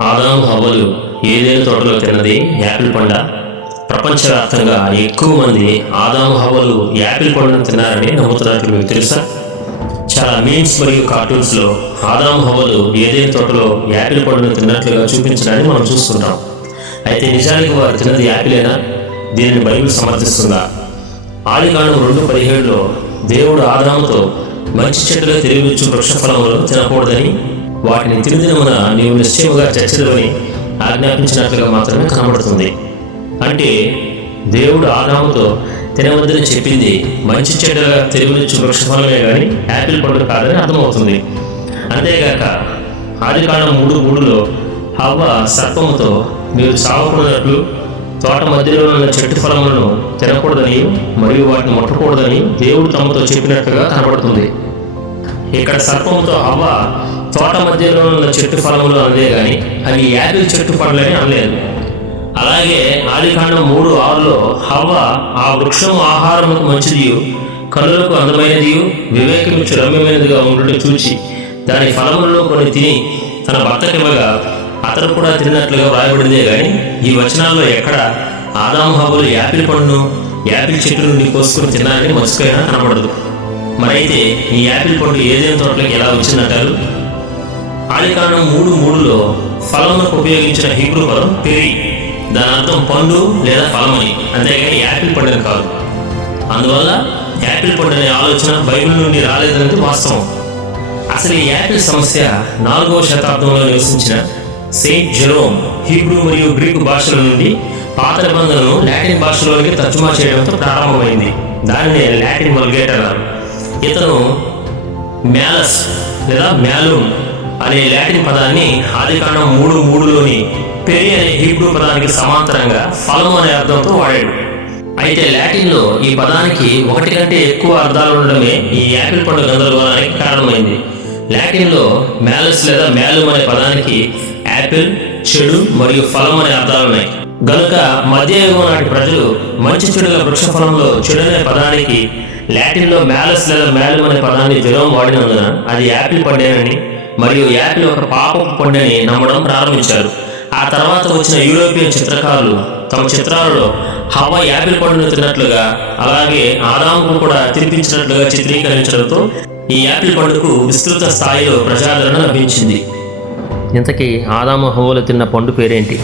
ఆదాం హవ్వలు ఏదేను తోటలో తిన్నది యాపిల్ పండ. ప్రపంచవ్యాప్తంగా ఎక్కువ మంది ఆదాం హవ్వలు యాపిల్ పండును తిన్నారని నమ్ముతున్నట్లు మీకు తెలుసా? చాలా మీమ్స్ మరియు కార్టూన్స్లో ఆదాం హవ్వలు ఏదేను తోటలో యాపిల్ పండును తిన్నట్లుగా చూపించడాన్ని మనం చూస్తుంటాం అయితే నిజానికి వారు తిన్నది యాపిలేనా? దీనిని బైబిల్ సమర్థిస్తుందా? ఆదికాండం రెండు పదిహేడులో దేవుడు ఆదాముతో మంచి చెట్టుగా తెలివించు వృక్ష ఫలంలో తినకూడదని వాటిని తిరిదినమున నీవు నిశ్చయముగా చర్చలోని ఆజ్ఞాపించినట్లుగా మాత్రమే కనబడుతుంది. అంటే దేవుడు ఆదాముతో తినవద్దని చెప్పింది మంచి చెడ్డ తెలుగు నుంచి వృక్షఫలమే కానీ యాపిల్ పండు కాదని అర్థమవుతుంది. అంతేగాక ఆదికాండం మూడు మూడులో హవ్వ సర్పముతో మీరు చావకూడనట్లు తోట మధ్యలో ఉన్న చెట్టు ఫలములను తినకూడదని మరియు వాటిని ముట్టకూడదని దేవుడు తమతో చెప్పినట్లుగా కనబడుతుంది. ఇక్కడ సర్పముతో హవ్వ తోట మధ్యలో ఉన్న చెట్టు ఫలములు అనలే కానీ అవి యాపిల్ చెట్టు పండ్లని అనలేదు. అలాగే ఆదికాండం మూడు ఆరులో హవ్వ ఆ వృక్షం ఆహారముకు మంచిది కళ్ళకు అందమైనది వివేకము రమ్యమైనదిగా ఉండటం చూచి దాని ఫలములలో కొన్ని తిని తన భర్తకివ్వగా అతను కూడా తిన్నట్లుగా వ్రాయబడిందే కానీ ఈ వచనాల్లో ఎక్కడ ఆదాము హవ్వలు యాపిల్ పండును యాపిల్ చెట్టు నుండి కోసుకుని తినాలని మర్చిపోయినా కనబడదు. మరైతే ఈ యాపిల్ పండు ఏదైనా తోటలకు ఎలా వచ్చిందంటారు? ఆదికాండం మూడు మూడులో ఫలమునకు ఉపయోగించిన హీబ్రూ పదం పెరి. దాని అర్థం పండు లేదా ఫలమని. అంతేగాని యాపిల్ పండుని కాదు. అందువల్ల యాపిల్ పండు అనే ఆలోచన బైబిల్ నుండి రాలేదన్నది వాస్తవం. అసలు ఈ యాపిల్ సమస్య నాలుగవ శతాబ్దంలో నివసించిన సెయింట్ జెరోమ్ హీబ్రూ మరియు గ్రీకు భాషల నుండి పాత నిబంధనలను లాటిన్ భాషలోకి తర్జుమా చేయడంతో ప్రారంభమైంది. దానినే లాటిన్ వల్గేట్ అన్నారు ఇతను మ్యాలస్ లేదా మ్యాలూమ్ అనే లాటిన్ పదాన్ని ఆదికాండం మూడు మూడులోని పెరి అనే హీబ్రూ పదానికి సమాంతరంగా ఫలం అనే అర్థంతో వాడాడు. అయితే లాటిన్లో ఈ పదానికి ఒకటి కంటే ఎక్కువ అర్థాలు ఉండడమే ఈ యాపిల్ పండు గందరగోళానికి కారణమైంది. లాటిన్లో మ్యాలస్ లేదా మ్యాలూమ్ అనే పదానికి యాపిల్ చెడు మరియు ఫలం అనే అర్థాలు ఉన్నాయి. గనుక మధ్యయుగం నాటి ప్రజలు మంచి చెడుల వృక్ష ఫలంలో చెడు అనే పదానికి లాటిన్లో మ్యాలస్ లేదా మ్యాలూమ్ అనే పదాన్ని జ్వరం వాడినందున అది యాపిల్ పండేనని మరియు యాపిల్ ఒక పాపం పండని నమ్మడం ప్రారంభించారు. ఆ తర్వాత వచ్చిన యూరోపియన్ చిత్రకారులు తమ చిత్రాలలో హవ యాపిల్ పండును తిన్నట్లుగా అలాగే ఆదాముకు కూడా తినిపించినట్లుగా చిత్రీకరించడంతో ఈ యాపిల్ పండుకు విస్తృత స్థాయిలో ప్రజాదరణ లభించింది. ఇంతకీ ఆదాము హవ్వలు తిన్న పండు పేరేంటి?